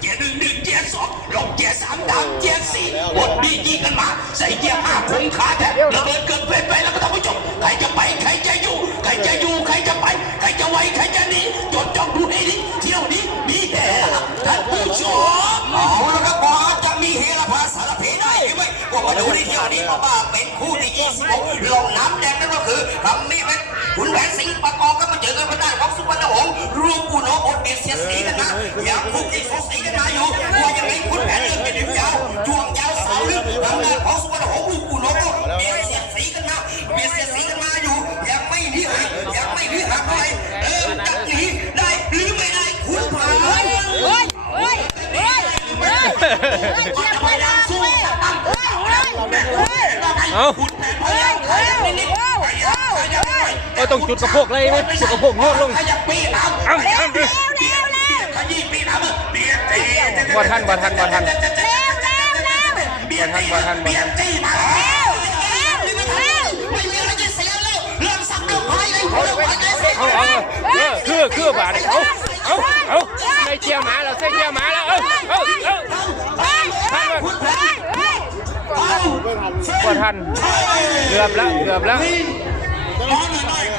เกียร์หนึ่งหนึ่งเกียร์สองลงเกียร์สามดาวเกียร์สี่บดบียิงกันมา ใส่เกียร์ห้าคงขาแทบระเบิดเกินไปไปแล้วก็ท่านผู้ชมใครจะไปใครจะอยู่ใครจะอยู่ใครจะไปใครจะไวใครจะหนีจดจ้องดูให้ดีเที่ยวนี้มีแห่ท่านผู้ชมเอาละครับพอจะมีเฮละภาษาละเพได้หรือไม่ว่ามาดูในเที่ยวนี้เพราะว่าเป็นคู่ที่26ลงน้ำแดงนั่นก็คือทำ ยังคุกอีกสูสีกันมาอยู่ว่ายังไงขุนแผนเดินจะดึงยาวช่วงยาวสาวลึกทางด้านของสุวรรณหงษ์ลูกกูโนโอเบียดเสียดสีกันมาเบียดเสียดสีกันมาอยู่ยังไม่หนีหายยังไม่หนีหายไปเริ่มจะหนีได้หรือไม่ได้ขุนแผนเฮ้ยเฮ้ยเฮ้ยเฮ้ยเฮ้ยเทียบไปนะเว้ยเฮ้ยเฮ้ยเฮ้ยเอาเฮ้ยเฮ้ยเฮ้ยเฮ้ยเอาต้องจุดกระโปงเลยไหมจุดกระโปงโงดลงขยับปีน้ำเอาเอา บ่ทันบ่ทันบ่ทันเร็วเร็วเร็วเบียดตีบ่ทันบ่ทันบ่ทันเบียดตีมาเร็วเร็วเร็วไม่มีอะไรจะเสียแล้วเริ่มสักเริ่มพายเลยเริ่มพายเลยเอาเอาเอาเออคือคือบาดเอาเอาเอาใส่เจียวหมาแล้วใส่เจียวหมาแล้วเอาเอาเอาเฮ้ยทันบ่เฮ้ยเฮ้ยบ่ทันเกือบแล้วเกือบแล้วมองหน่อย